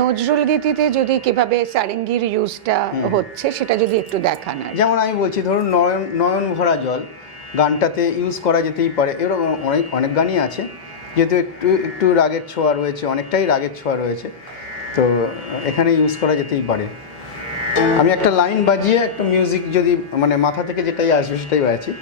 নজরুল গীতিতে যদি কিভাবে সারেঙ্গির ইউজটা হচ্ছে সেটা যদি একটু দেখান। যেমন আমি বলছি, ধরুন নয়ন নয়ন ভরা জল গানটাতে ইউজ করা যেতেই পারে। এরকম অনেক গানই আছে, যেহেতু একটু একটু রাগের ছোঁয়া রয়েছে, অনেকটাই রাগের ছোঁয়া রয়েছে, তো এখানে ইউজ করা যেতেই পারে। আমি একটা লাইন বাজিয়ে একটা মিউজিক যদি মানে মাথা থেকে যেটাই আসবে সেটাই বাজাচ্ছি।